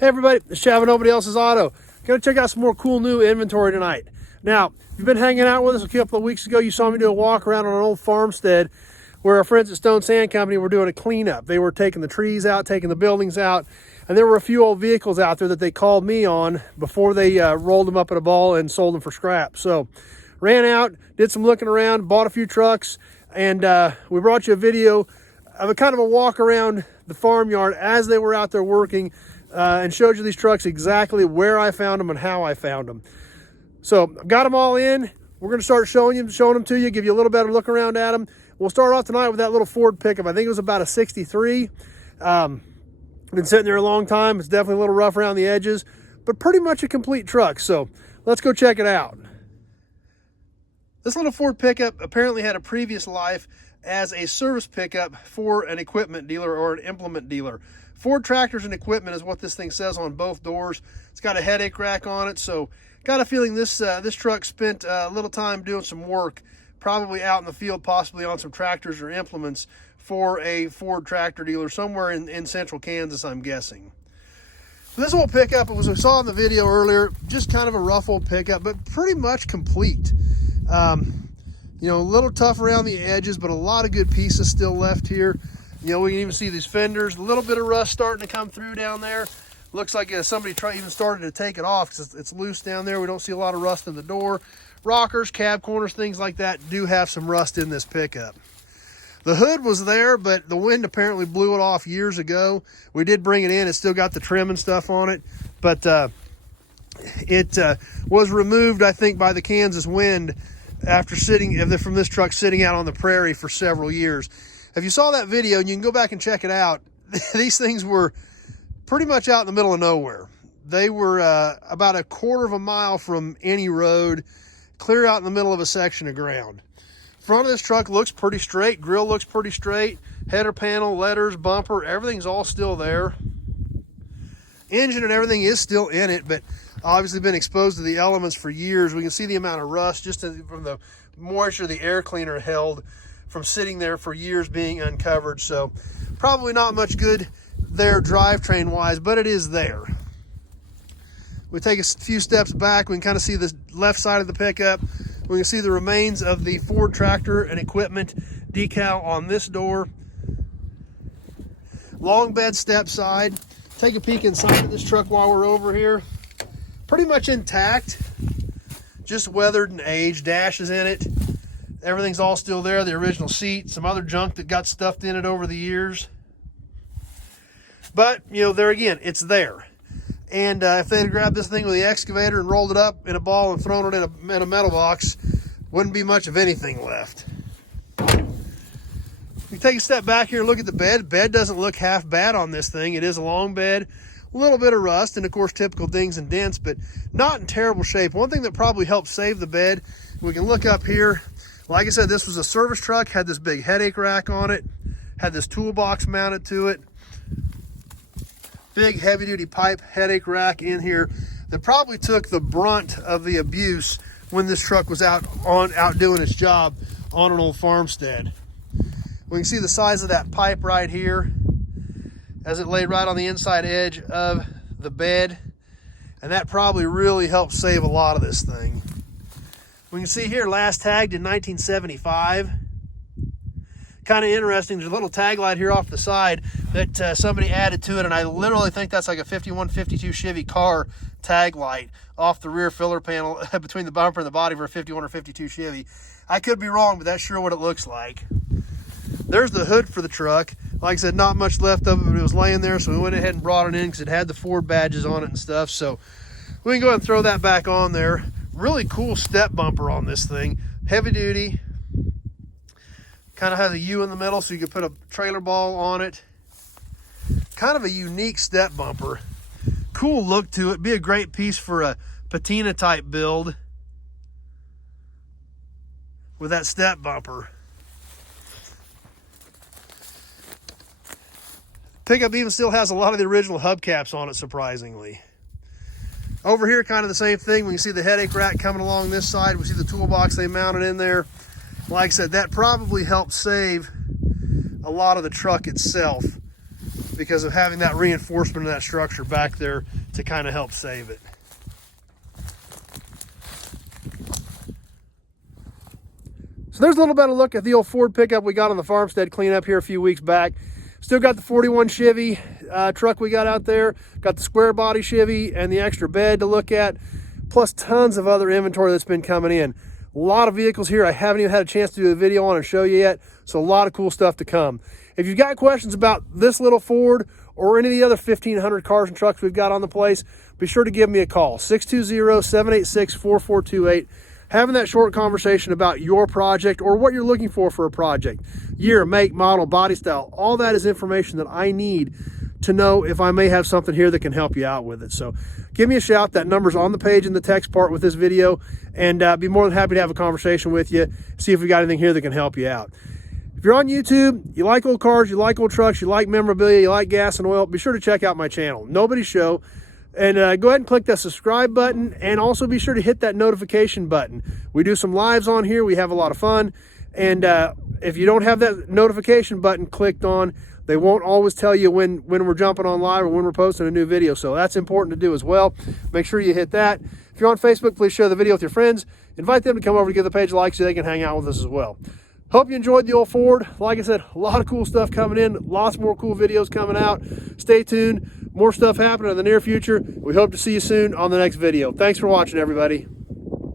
Hey everybody, it's Chav and Nobody Else's Auto. Gonna check out some more cool new inventory tonight. Now, if you've been hanging out with us a couple of weeks ago, you saw me do a walk around on an old farmstead where our friends at Stone Sand Company were doing a cleanup. They were taking the trees out, taking the buildings out, and there were a few old vehicles out there that they called me on before they rolled them up in a ball and sold them for scrap. So, ran out, did some looking around, bought a few trucks, and we brought you a video of a kind of a walk around the farmyard as they were out there working, and showed you these trucks exactly where I found them and how I found them. So got them all in. We're going to start showing them to you, give you a little better look around at them. We'll start off tonight with that little Ford pickup. I think it was about a 63. Been sitting there a long time. It's definitely a little rough around the edges, but pretty much a complete truck. So let's go check it out. This little Ford pickup apparently had a previous life as a service pickup for an equipment dealer or an implement dealer. Ford Tractors and Equipment is what this thing says on both doors. It's got a headache rack on it, so got a feeling this truck spent a little time doing some work, probably out in the field, possibly on some tractors or implements for a Ford tractor dealer somewhere in central Kansas, I'm guessing. This old pickup, as we saw in the video earlier, just kind of a rough old pickup, but pretty much complete. You know, a little tough around the edges, but a lot of good pieces still left here. You know, we can even see these fenders, a little bit of rust starting to come through down there. Looks like somebody even started to take it off because it's loose down there. We don't see a lot of rust in the door. Rockers, cab corners, things like that do have some rust in this pickup. The hood was there, but the wind apparently blew it off years ago. We did bring it in. It's still got the trim and stuff on it, but it was removed, I think, by the Kansas wind after from this truck sitting out on the prairie for several years. If you saw that video, and you can go back and check it out, these things were pretty much out in the middle of nowhere. They were about a quarter of a mile from any road, clear out in the middle of a section of ground. Front of this truck looks pretty straight. Grill looks pretty straight. Header panel, letters, bumper, everything's all still there. Engine and everything is still in it, but obviously been exposed to the elements for years. We can see the amount of rust just from the moisture the air cleaner held from sitting there for years being uncovered. So probably not much good there drivetrain wise, but it is there. We take a few steps back, we can kind of see the left side of the pickup. We can see the remains of the Ford Tractor and Equipment decal on this door. Long bed step side. Take a peek inside of this truck while we're over here. Pretty much intact, just weathered and aged. Dash is in it. Everything's all still there. The original seat, some other junk that got stuffed in it over the years. But, you know, there again, it's there. And if they had grabbed this thing with the excavator and rolled it up in a ball and thrown it in a metal box, wouldn't be much of anything left. You take a step back here and look at the bed. Bed doesn't look half bad on this thing. It is a long bed, a little bit of rust, and of course typical dings and dents, but not in terrible shape. One thing that probably helped save the bed, we can look up here. Like I said, this was a service truck, had this big headache rack on it, had this toolbox mounted to it. Big heavy duty pipe headache rack in here that probably took the brunt of the abuse when this truck was out doing its job on an old farmstead. We can see the size of that pipe right here as it laid right on the inside edge of the bed, and that probably really helped save a lot of this thing. We can see here last tagged in 1975. Kind of interesting, there's a little tag light here off the side that somebody added to it, and I literally think that's like a 51-52 Chevy car tag light off the rear filler panel between the bumper and the body for a 51 or 52 Chevy. I could be wrong, but that's sure what it looks like. There's the hood for the truck. Like I said, not much left of it, but it was laying there, so we went ahead and brought it in because it had the Ford badges on it and stuff. So we can go ahead and throw that back on there. Really cool step bumper on this thing. Heavy duty. Kind of has a U in the middle so you could put a trailer ball on it. Kind of a unique step bumper. Cool look to it. Be a great piece for a patina type build with that step bumper. Pickup even still has a lot of the original hubcaps on it, surprisingly. Over here, kind of the same thing. We can see the headache rack coming along this side. We see the toolbox they mounted in there. Like I said, that probably helped save a lot of the truck itself. because of having that reinforcement of that structure back there to kind of help save it. So there's a little bit of a look at the old Ford pickup we got on the farmstead cleanup here a few weeks back. Still got the 41 Chevy truck we got out there, got the square body Chevy and the extra bed to look at, plus tons of other inventory that's been coming in. A lot of vehicles here I haven't even had a chance to do a video on and show you yet, so a lot of cool stuff to come. If you've got questions about this little Ford or any of the other 1,500 cars and trucks we've got on the place, be sure to give me a call, 620-786-4428. Having that short conversation about your project or what you're looking for a project. Year, make, model, body style, all that is information that I need to know if I may have something here that can help you out with it. So give me a shout. That number's on the page in the text part with this video, and be more than happy to have a conversation with you, see if we got anything here that can help you out. If you're on YouTube, you like old cars, you like old trucks, you like memorabilia, you like gas and oil, be sure to check out my channel, Nobody's Show. And go ahead and click that subscribe button, and also be sure to hit that notification button. We do some lives on here. We have a lot of fun. And if you don't have that notification button clicked on, they won't always tell you when we're jumping on live or when we're posting a new video. So that's important to do as well. Make sure you hit that. If you're on Facebook, please share the video with your friends. Invite them to come over to give the page a like so they can hang out with us as well. Hope you enjoyed the old Ford. Like I said, a lot of cool stuff coming in, lots more cool videos coming out. Stay tuned. More stuff happening in the near future. We hope to see you soon on the next video. Thanks for watching, everybody.